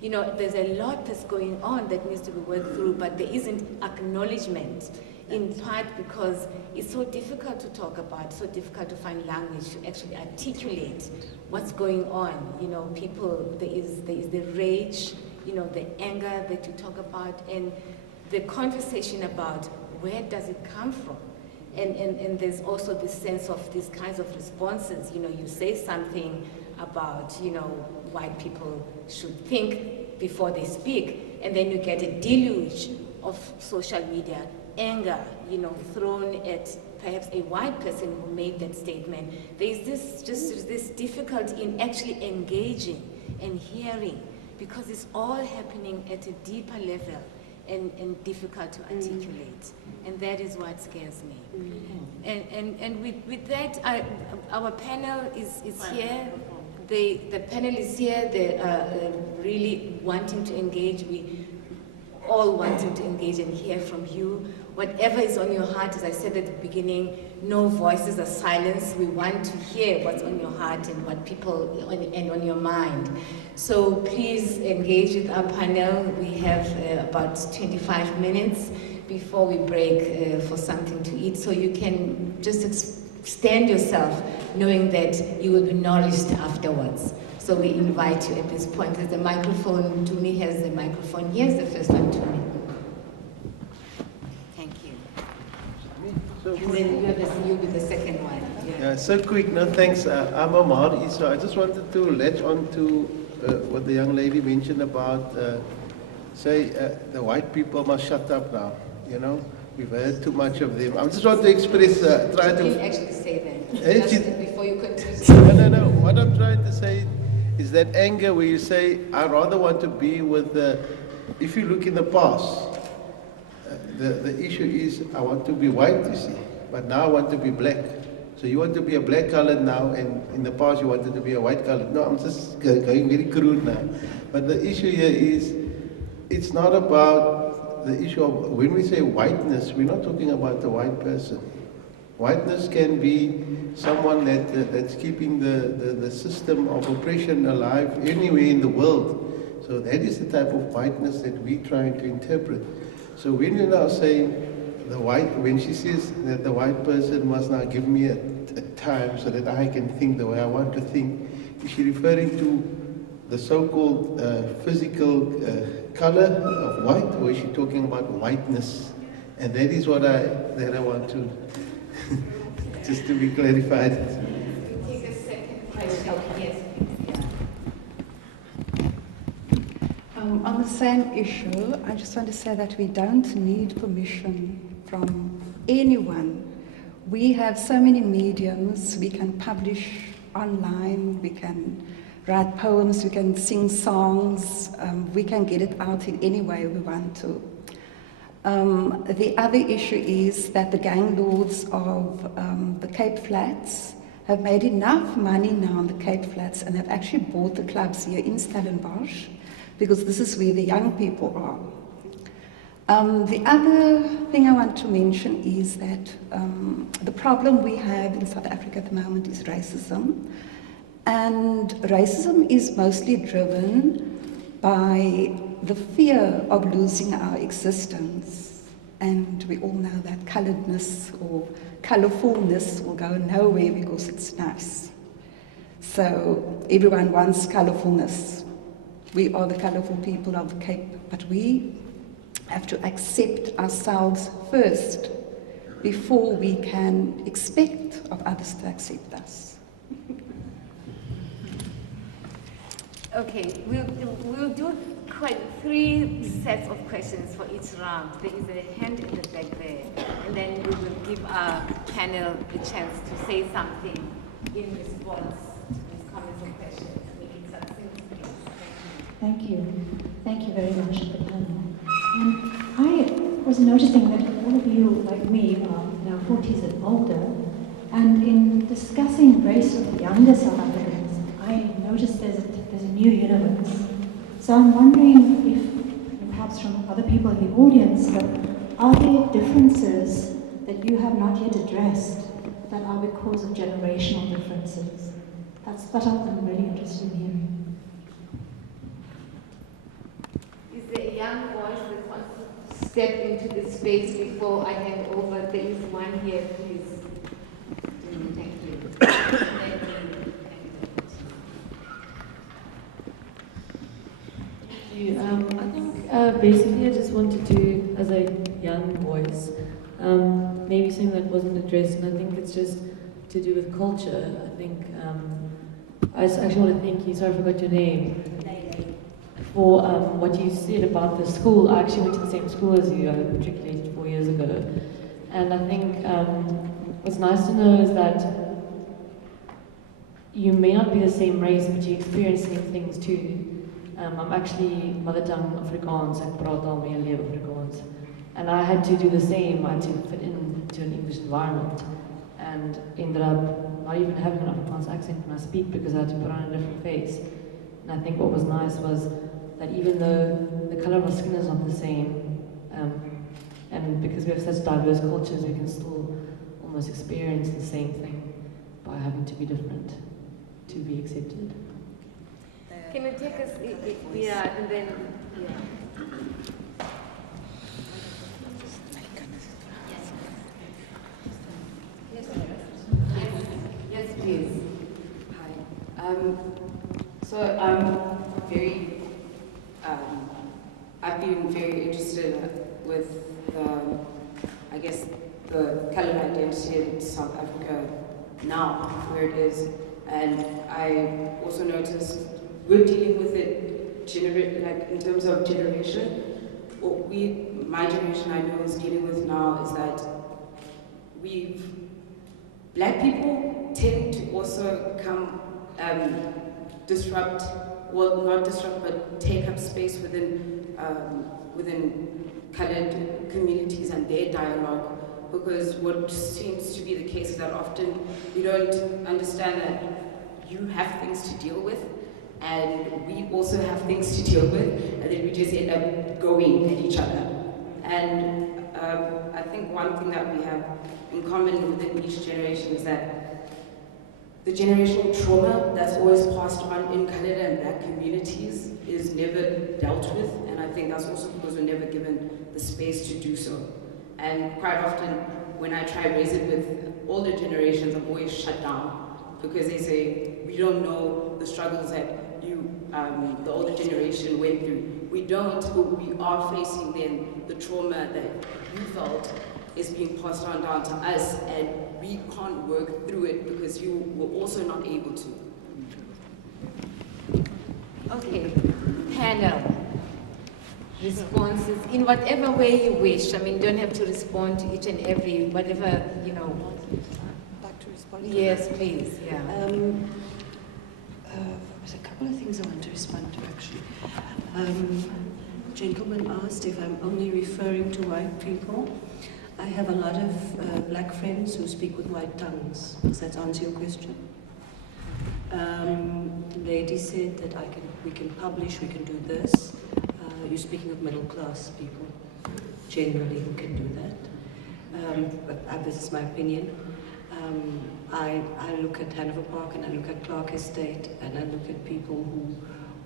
You know, there's a lot that's going on that needs to be worked through, but there isn't acknowledgement, in part because it's so difficult to talk about, so difficult to find language to actually articulate what's going on. You know, people, there is the rage, you know, the anger that you talk about, and the conversation about where does it come from. And there's also this sense of these kinds of responses. You know, you say something about, you know, white people should think before they speak, and then you get a deluge of social media anger, you know, thrown at perhaps a white person who made that statement. There's this difficulty in actually engaging and hearing, because it's all happening at a deeper level and difficult to articulate. And that is what scares me. And with that, our panel is here. The panel is here. They are really wanting to engage. We all wanting to engage and hear from you. Whatever is on your heart, as I said at the beginning, no voices are silenced. We want to hear what's on your heart and what people and on your mind. So please engage with our panel. We have about 25 minutes before we break for something to eat. So you can just extend yourself knowing that you will be nourished afterwards. So we invite you at this point. There's a microphone. Tumi has the microphone. Here's the first one, Tumi. Thank you. So and then you'll be the second one. Yeah, so quick. No, thanks. I'm Amar. So I just wanted to latch on to what the young lady mentioned about, the white people must shut up now. You know, we've heard too much of them. I just want to express, try to... You didn't actually say that. Just before you continue. No. What I'm trying to say is that anger where you say, I rather want to be with if you look in the past, the issue is I want to be white, you see, but now I want to be black. So you want to be a black colored now, and in the past you wanted to be a white colored. No, I'm just going very crude now. But the issue here is, it's not about the issue of, when we say whiteness, we're not talking about the white person. Whiteness can be someone that's keeping the system of oppression alive anywhere in the world. So that is the type of whiteness that we're trying to interpret. So when you're now saying when she says that the white person must now give me a time so that I can think the way I want to think, is she referring to the so-called physical color of white, or is she talking about whiteness? And that is what I want to, just to be clarified. Take a second question. Yes. On the same issue, I just want to say that we don't need permission from anyone. We have so many mediums. We can publish online, we can write poems, we can sing songs, we can get it out in any way we want to. The other issue is that the gang lords of the Cape Flats have made enough money now on the Cape Flats, and they've actually bought the clubs here in Stellenbosch, because this is where the young people are. The other thing I want to mention is that the problem we have in South Africa at the moment is racism. And racism is mostly driven by the fear of losing our existence. And we all know that coloredness or colorfulness will go nowhere because it's nice. So everyone wants colorfulness. We are the colorful people of the Cape, but we have to accept ourselves first before we can expect of others to accept us. Okay, we'll do quite 3 sets of questions for each round. There is a hand in the back there, and then we will give our panel a chance to say something in response to these comments and questions. Thank you. Thank you very much for the panel. I was noticing that all of you, like me, are in our 40s and older, and in discussing race with the younger South Africans, I noticed there's a new universe. So I'm wondering if, perhaps from other people in the audience, but are there differences that you have not yet addressed that are because of generational differences? That's what I'm really interested in hearing. young voice that wants to step into the space before I hand over? There is one here, please. Thank you. I think basically I just wanted to, as a young voice, maybe something that wasn't addressed, and I think it's just to do with culture. I think I just actually want to thank you, sorry I forgot your name, for what you said about the school. I actually went to the same school as you. I matriculated 4 years ago, and I think what's nice to know is that you may not be the same race, but you experience the same things too. I'm actually mother tongue Afrikaans, ek praat al my lewe Afrikaans. And I had to do the same. I had to fit into an English environment and ended up not even having an Afrikaans accent when I speak because I had to put on a different face. And I think what was nice was that even though the color of our skin is not the same, and because we have such diverse cultures, we can still almost experience the same thing by having to be different to be accepted. Can you take us, yeah, and then, yeah. Yes, please. Hi. So I'm I've been very interested with I guess, the colored identity in South Africa now, where it is. And I also noticed we're dealing with it in terms of generation. What my generation I know is dealing with now is that Black people tend to also come disrupt, well, not disrupt, but take up space within colored communities and their dialogue, because what seems to be the case is that often we don't understand that you have things to deal with, and we also have things to deal with, and then we just end up going at each other. And I think one thing that we have in common within each generation is that the generational trauma that's always passed on in colored and Black communities is never dealt with, and I think that's also because we're never given the space to do so. And quite often, when I try to raise it with older generations, I'm always shut down, because they say, we don't know the struggles that the older generation went through. We don't, but we are facing then the trauma that you felt is being passed on down to us, and we can't work through it because you were also not able to. Okay, panel. Responses in whatever way you wish. I mean, you don't have to respond to each and every, whatever, you know. Like to respond? Yes, please, yeah. There's a couple of things I want to respond to, actually. Gentleman asked if I'm only referring to white people. I have a lot of Black friends who speak with white tongues. Does that answer your question? Lady said that we can publish, we can do this. You're speaking of middle class people, generally, who can do that. But this is my opinion. I look at Hanover Park and I look at Clark Estate and I look at people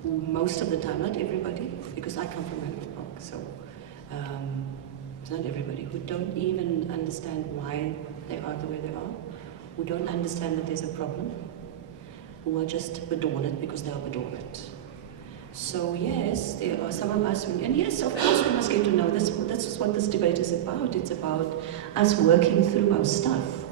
who most of the time, not everybody, because I come from Hanover Park, so it's not everybody, who don't even understand why they are the way they are, who don't understand that there's a problem, who are just bedormant because they are bedormant. So yes, there are some of us, and yes, of course we must get to know this. That's what this debate is about. It's about us working through our stuff.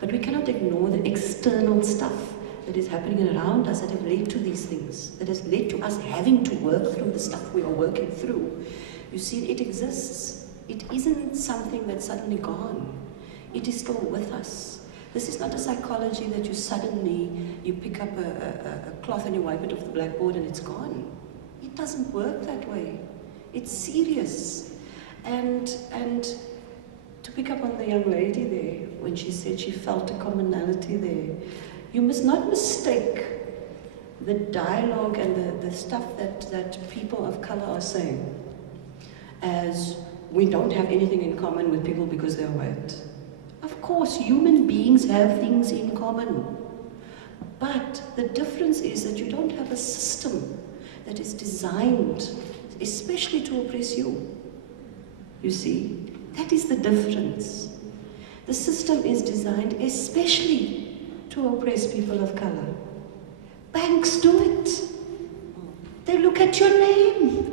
But we cannot ignore the external stuff that is happening around us that have led to these things, that has led to us having to work through the stuff we are working through. You see, it exists. It isn't something that's suddenly gone. It is still with us. This is not a psychology that you pick up a cloth and you wipe it off the blackboard and it's gone. It doesn't work that way. It's serious. And to pick up on the young lady there, when she said she felt a commonality there, you must not mistake the dialogue and the stuff that people of color are saying as we don't have anything in common with people because they're white. Of course, human beings have things in common. But the difference is that you don't have a system that is designed especially to oppress you. You see, that is the difference. The system is designed especially to oppress people of color. Banks do it. They look at your name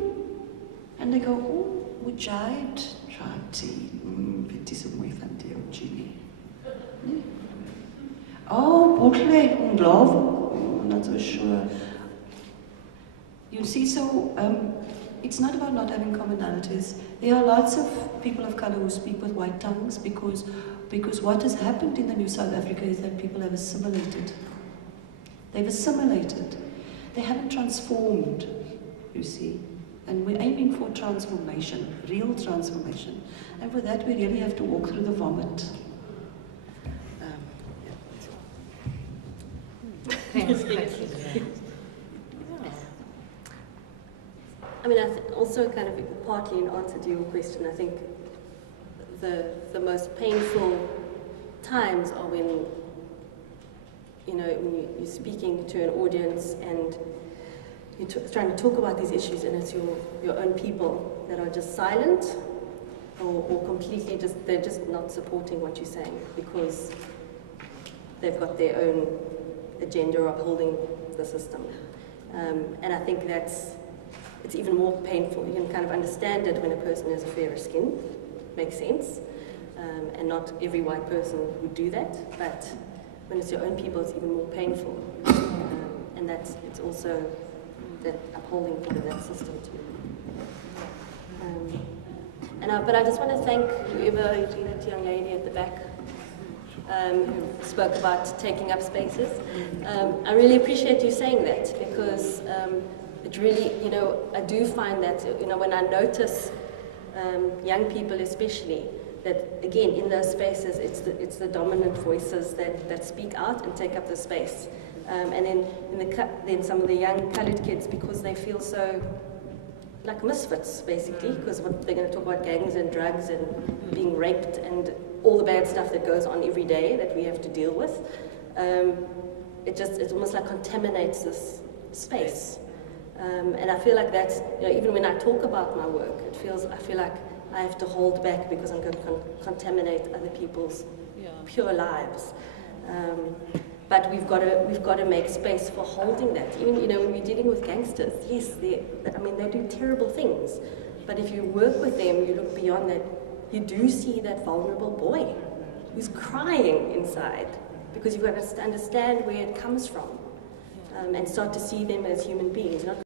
and they go, oh, Mujahid, Rati, Betty so mooi van jou, Ginny. Oh, Botle, love, I'm not so sure. You see, so it's not about not having commonalities. There are lots of people of color who speak with white tongues because what has happened in the New South Africa is that people have assimilated. They've assimilated. They haven't transformed, you see. And we're aiming for transformation, real transformation. And for that, we really have to walk through the vomit. Thanks. I mean, also kind of partly in answer to your question, I think the most painful times are when, you know, when you're speaking to an audience and you're trying to talk about these issues and it's your own people that are just silent or completely they're just not supporting what you're saying because they've got their own agenda of upholding the system. And I think it's even more painful. You can kind of understand it when a person has a fairer skin, makes sense, and not every white person would do that, but when it's your own people, it's even more painful. And it's also that upholding part of that system too. But I just want to thank whoever, that young lady at the back, who spoke about taking up spaces. I really appreciate you saying that because it really, you know, I do find that, you know, when I notice young people especially, that again, in those spaces, it's the dominant voices that speak out and take up the space. And then some of the young coloured kids, because they feel so like misfits, basically, because they're going to talk about gangs and drugs and being raped and all the bad stuff that goes on every day that we have to deal with. It almost like contaminates this space. And I feel like that's, you know, even when I talk about my work, I feel like I have to hold back because I'm going to contaminate other people's pure lives. But we've got to make space for holding that. Even, you know, when we're dealing with gangsters, yes, they do terrible things. But if you work with them, you look beyond that, you do see that vulnerable boy who's crying inside because you've got to understand where it comes from and start to see them as human beings, not